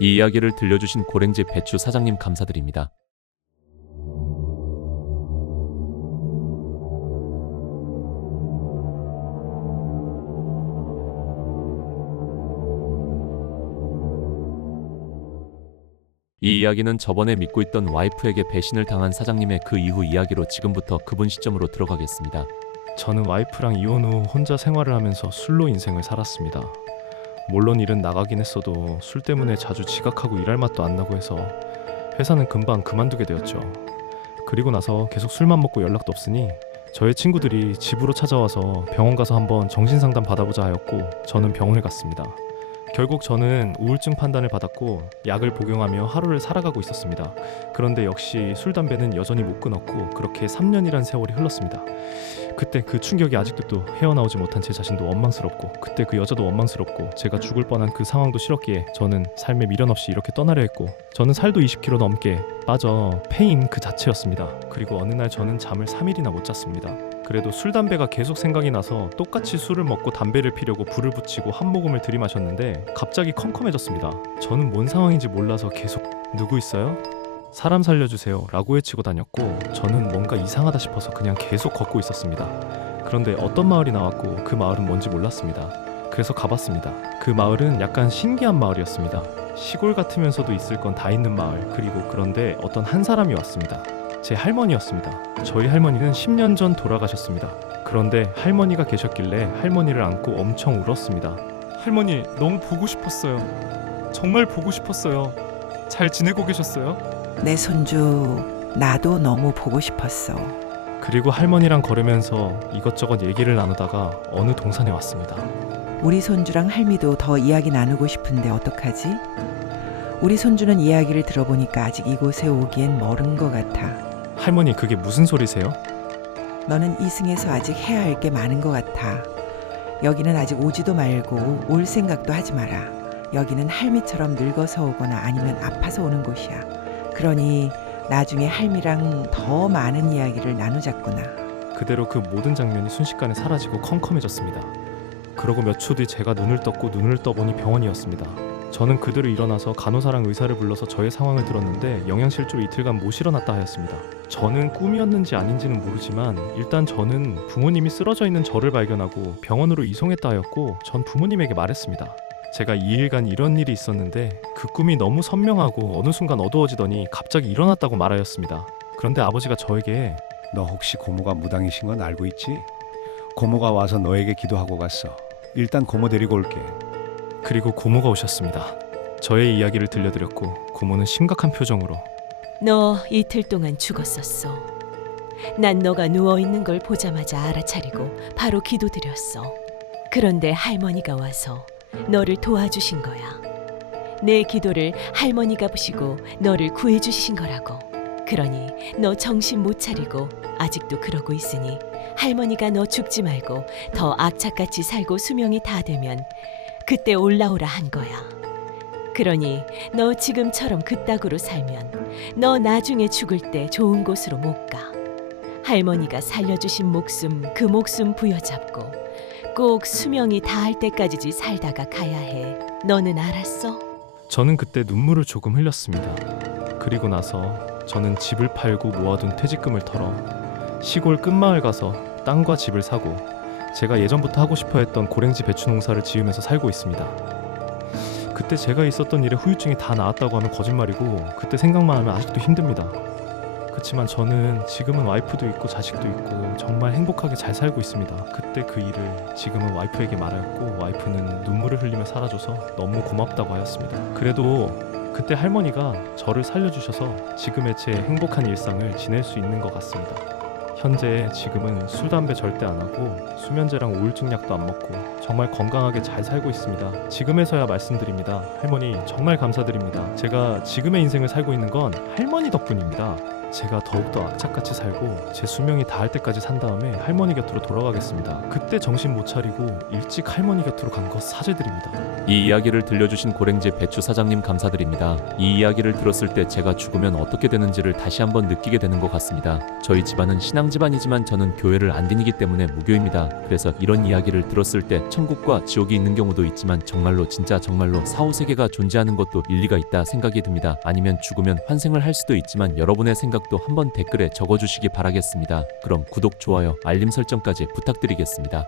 이 이야기를 들려주신 고랭지 배추 사장님 감사드립니다. 이 이야기는 저번에 믿고 있던 와이프에게 배신을 당한 사장님의 그 이후 이야기로 지금부터 그분 시점으로 들어가겠습니다. 저는 와이프랑 이혼 후 혼자 생활을 하면서 술로 인생을 살았습니다. 물론 일은 나가긴 했어도 술 때문에 자주 지각하고 일할 맛도 안 나고 해서 회사는 금방 그만두게 되었죠. 그리고 나서 계속 술만 먹고 연락도 없으니 저의 친구들이 집으로 찾아와서 병원 가서 한번 정신상담 받아보자 하였고 저는 병원을 갔습니다. 결국 저는 우울증 판단을 받았고 약을 복용하며 하루를 살아가고 있었습니다. 그런데 역시 술, 담배는 여전히 못 끊었고 그렇게 3년이란 세월이 흘렀습니다. 그때 그 충격이 아직도 또 헤어나오지 못한 제 자신도 원망스럽고 그때 그 여자도 원망스럽고 제가 죽을 뻔한 그 상황도 싫었기에 저는 삶에 미련 없이 이렇게 떠나려 했고 저는 살도 20kg 넘게 빠져 폐인 그 자체였습니다. 그리고 어느 날 저는 잠을 3일이나 못 잤습니다. 그래도 술, 담배가 계속 생각이 나서 똑같이 술을 먹고 담배를 피려고 불을 붙이고 한 모금을 들이마셨는데 갑자기 컴컴해졌습니다. 저는 뭔 상황인지 몰라서 계속 누구 있어요? 사람 살려주세요 라고 외치고 다녔고 저는 뭔가 이상하다 싶어서 그냥 계속 걷고 있었습니다. 그런데 어떤 마을이 나왔고 그 마을은 뭔지 몰랐습니다. 그래서 가봤습니다. 그 마을은 약간 신기한 마을이었습니다. 시골 같으면서도 있을 건 다 있는 마을. 그리고 그런데 어떤 한 사람이 왔습니다. 제 할머니였습니다. 저희 할머니는 10년 전 돌아가셨습니다. 그런데 할머니가 계셨길래 할머니를 안고 엄청 울었습니다. 할머니, 너무 보고 싶었어요. 정말 보고 싶었어요. 잘 지내고 계셨어요? 내 손주 나도 너무 보고 싶었어. 그리고 할머니랑 걸으면서 이것저것 얘기를 나누다가 어느 동산에 왔습니다. 우리 손주랑 할미도 더 이야기 나누고 싶은데 어떡하지? 우리 손주는 이야기를 들어보니까 아직 이곳에 오기엔 멀은 것 같아. 할머니, 그게 무슨 소리세요? 너는 이승에서 아직 해야 할 게 많은 것 같아. 여기는 아직 오지도 말고 올 생각도 하지 마라. 여기는 할미처럼 늙어서 오거나 아니면 아파서 오는 곳이야. 그러니 나중에 할미랑 더 많은 이야기를 나누자꾸나. 그대로 그 모든 장면이 순식간에 사라지고 컴컴해졌습니다. 그러고 몇 초 뒤 제가 눈을 떴고 눈을 떠보니 병원이었습니다. 저는 그대로 일어나서 간호사랑 의사를 불러서 저의 상황을 들었는데 영양실조로 이틀간 못 일어났다 하였습니다. 저는 꿈이었는지 아닌지는 모르지만 일단 저는 부모님이 쓰러져 있는 저를 발견하고 병원으로 이송했다 하였고 전 부모님에게 말했습니다. 제가 2일간 이런 일이 있었는데 그 꿈이 너무 선명하고 어느 순간 어두워지더니 갑자기 일어났다고 말하였습니다. 그런데 아버지가 저에게 너 혹시 고모가 무당이신 건 알고 있지? 고모가 와서 너에게 기도하고 갔어. 일단 고모 데리고 올게. 그리고 고모가 오셨습니다. 저의 이야기를 들려드렸고 고모는 심각한 표정으로 너 이틀 동안 죽었었어. 난 너가 누워있는 걸 보자마자 알아차리고 바로 기도드렸어. 그런데 할머니가 와서 너를 도와주신 거야. 내 기도를 할머니가 보시고 너를 구해주신 거라고. 그러니 너 정신 못 차리고 아직도 그러고 있으니 할머니가 너 죽지 말고 더 악착같이 살고 수명이 다 되면 그때 올라오라 한 거야. 그러니 너 지금처럼 그따구로 살면 너 나중에 죽을 때 좋은 곳으로 못 가. 할머니가 살려주신 목숨 그 목숨 부여잡고 꼭 수명이 다할 때까지 살다가 가야 해. 너는 알았어? 저는 그때 눈물을 조금 흘렸습니다. 그리고 나서 저는 집을 팔고 모아둔 퇴직금을 털어 시골 끝마을 가서 땅과 집을 사고 제가 예전부터 하고 싶어 했던 고랭지 배추 농사를 지으면서 살고 있습니다. 그때 제가 있었던 일에 후유증이 다 나았다고 하면 거짓말이고 그때 생각만 하면 아직도 힘듭니다. 그렇지만 저는 지금은 와이프도 있고 자식도 있고 정말 행복하게 잘 살고 있습니다. 그때 그 일을 지금은 와이프에게 말하였고 와이프는 눈물을 흘리며 살아줘서 너무 고맙다고 하였습니다. 그래도 그때 할머니가 저를 살려주셔서 지금의 제 행복한 일상을 지낼 수 있는 것 같습니다. 현재 지금은 술, 담배 절대 안 하고 수면제랑 우울증 약도 안 먹고 정말 건강하게 잘 살고 있습니다. 지금에서야 말씀드립니다. 할머니 정말 감사드립니다. 제가 지금의 인생을 살고 있는 건 할머니 덕분입니다. 제가 더욱더 악착같이 살고 제 수명이 다할 때까지 산 다음에 할머니 곁으로 돌아가겠습니다. 그때 정신 못 차리고 일찍 할머니 곁으로 간 거 사죄드립니다. 이 이야기를 들려주신 고랭지 배추 사장님 감사드립니다. 이 이야기를 들었을 때 제가 죽으면 어떻게 되는지를 다시 한번 느끼게 되는 것 같습니다. 저희 집안은 신앙 집안이지만 저는 교회를 안 다니기 때문에 무교입니다. 그래서 이런 이야기를 들었을 때 천국과 지옥이 있는 경우도 있지만 정말로 진짜 정말로 사후세계가 존재하는 것도 일리가 있다 생각이 듭니다. 아니면 죽으면 환생을 할 수도 있지만 여러분의 생각도 한번 댓글에 적어주시기 바라겠습니다. 그럼 구독, 좋아요, 알림 설정까지 부탁드리겠습니다.